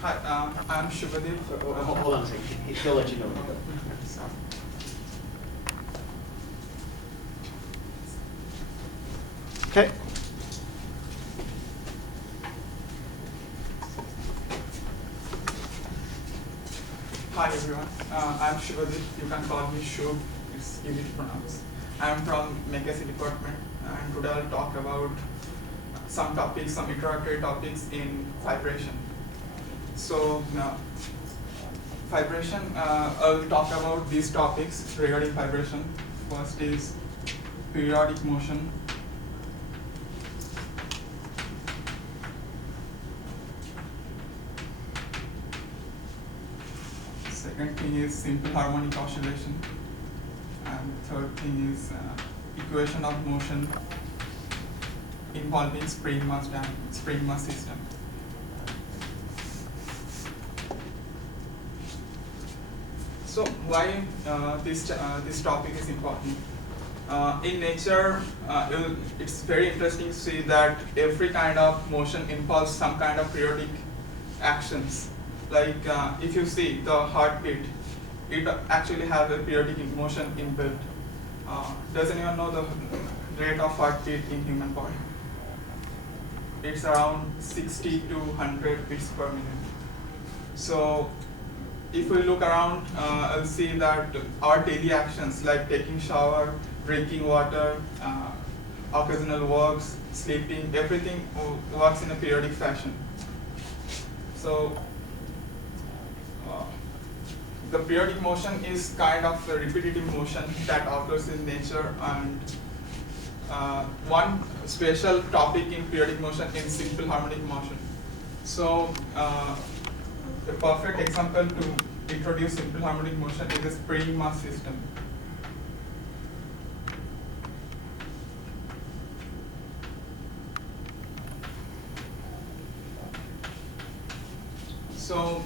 Hi, I'm Shubhadeep. Hold on a second. He'll let you know. Okay. Hi everyone, I'm Shubhadeep. You can call me Shub, it's easy to pronounce. I'm from Legacy department and today I'll talk about some topics, some introductory topics in vibration. So, vibration, I'll talk about these topics regarding vibration. First is periodic motion. Second thing is simple harmonic oscillation, and third thing is equation of motion involving spring mass system. So why this topic is important? In nature, it's very interesting to see that every kind of motion involves some kind of periodic actions. Like if you see the heartbeat, it actually has a periodic motion inbuilt. Does anyone know the rate of heartbeat in human body? It's around 60 to 100 beats per minute. So if we look around, I'll see that our daily actions like taking shower, drinking water, occasional walks, sleeping, everything works in a periodic fashion. So the periodic motion is kind of a repetitive motion that occurs in nature, and one special topic in periodic motion is simple harmonic motion. So a perfect example to introduce simple harmonic motion is a spring mass system. So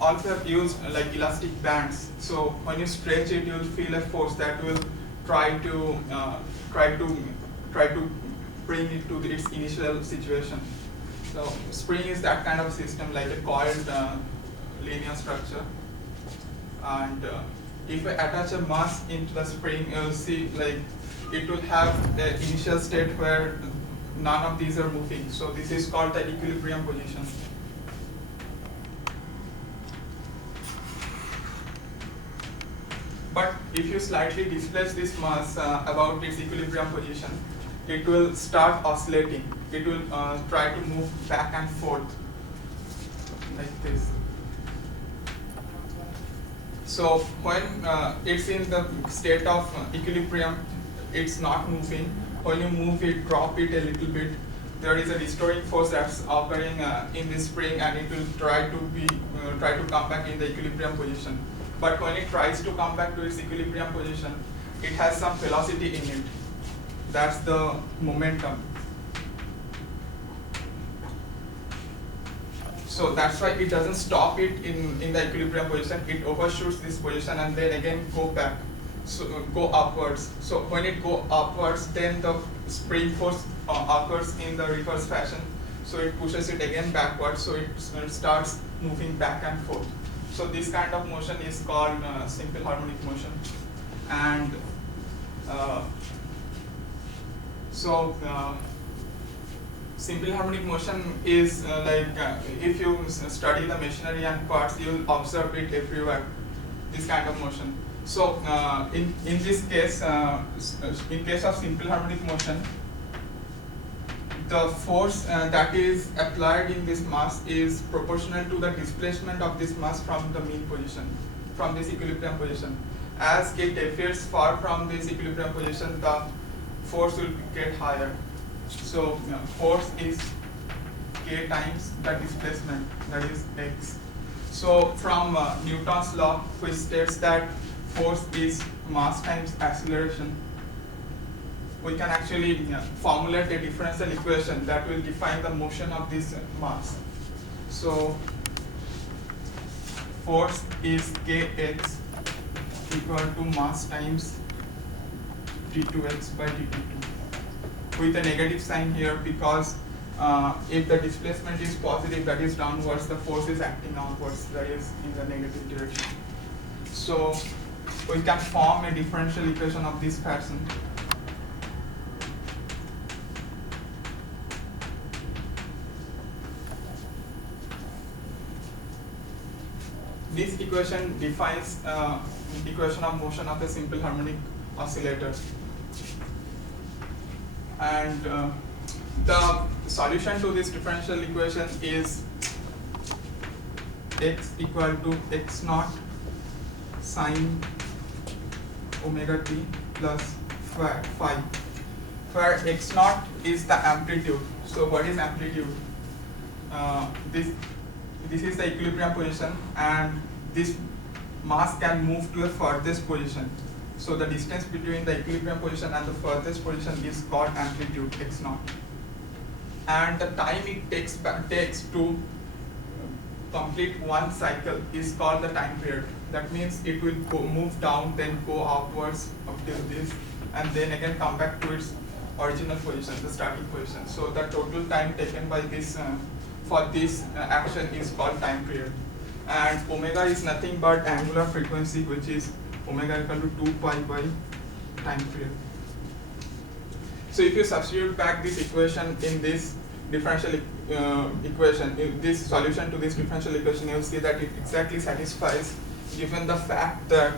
also have used like elastic bands. So when you stretch it, you will feel a force that will try to bring it to its initial situation. So spring is that kind of system, like a coiled linear structure. And if I attach a mass into the spring, you will see like it will have the initial state where none of these are moving. So this is called the equilibrium position. But if you slightly displace this mass about its equilibrium position, it will start oscillating. It will try to move back and forth like this. So when it's in the state of equilibrium, it's not moving. When you move it, drop it a little bit, there is a restoring force that's occurring in this spring, and it will try to come back in the equilibrium position. But when it tries to come back to its equilibrium position, it has some velocity in it. That's the momentum. So that's why it doesn't stop it in the equilibrium position. It overshoots this position and then again go back, so go upwards. So when it go upwards, then the spring force occurs in the reverse fashion. So it pushes it again backwards. So it starts moving back and forth. So this kind of motion is called simple harmonic motion. And simple harmonic motion is if you study the machinery and parts, you will observe it everywhere, this kind of motion. So in this case, in case of simple harmonic motion, the force that is applied in this mass is proportional to the displacement of this mass from the mean position, from this equilibrium position. As it appears far from this equilibrium position, the force will get higher. So force is k times the displacement, that is x. So from Newton's law, which states that force is mass times acceleration, we can actually formulate a differential equation that will define the motion of this mass. So force is kx equal to mass times d2x by dt2, with a negative sign here because if the displacement is positive, that is downwards, the force is acting outwards, that is in the negative direction. So we can form a differential equation of this person. This equation defines equation of motion of a simple harmonic oscillator. And the solution to this differential equation is x equal to x naught sine omega t plus phi, where x naught is the amplitude. So what is amplitude? This is the equilibrium position, and this mass can move to a furthest position. So the distance between the equilibrium position and the furthest position is called amplitude x naught. And the time it takes to complete one cycle is called the time period. That means it will move down, then go upwards up till this, and then again come back to its original position, the starting position. So the total time taken by this for this action is called time period. And omega is nothing but angular frequency, which is omega equal to 2 pi by time period. So if you substitute back this equation in this differential equation, in this solution to this differential equation, you will see that it exactly satisfies, given the fact that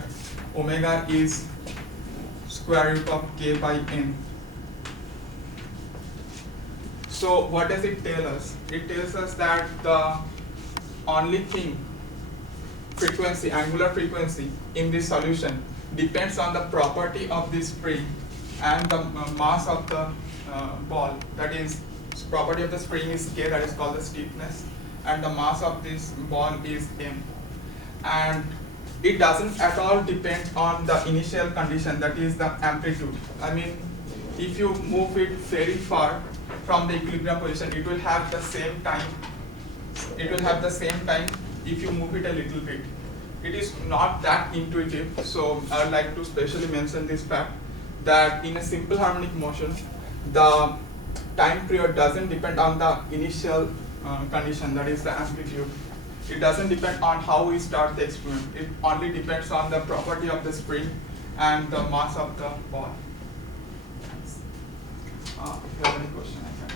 omega is square root of k by n. So what does it tell us? It tells us that the only thing, frequency, angular frequency in this solution depends on the property of this spring and the mass of the ball. That is, property of the spring is k, that is called the stiffness, and the mass of this ball is m. And it doesn't at all depend on the initial condition, that is the amplitude. I mean, if you move it very far from the equilibrium position, it will have the same time. It will have the same time if you move it a little bit. It is not that intuitive, so I would like to specially mention this fact that in a simple harmonic motion, the time period doesn't depend on the initial condition, that is the amplitude. It doesn't depend on how we start the experiment. It only depends on the property of the spring and the mass of the ball. If you have any question, I can.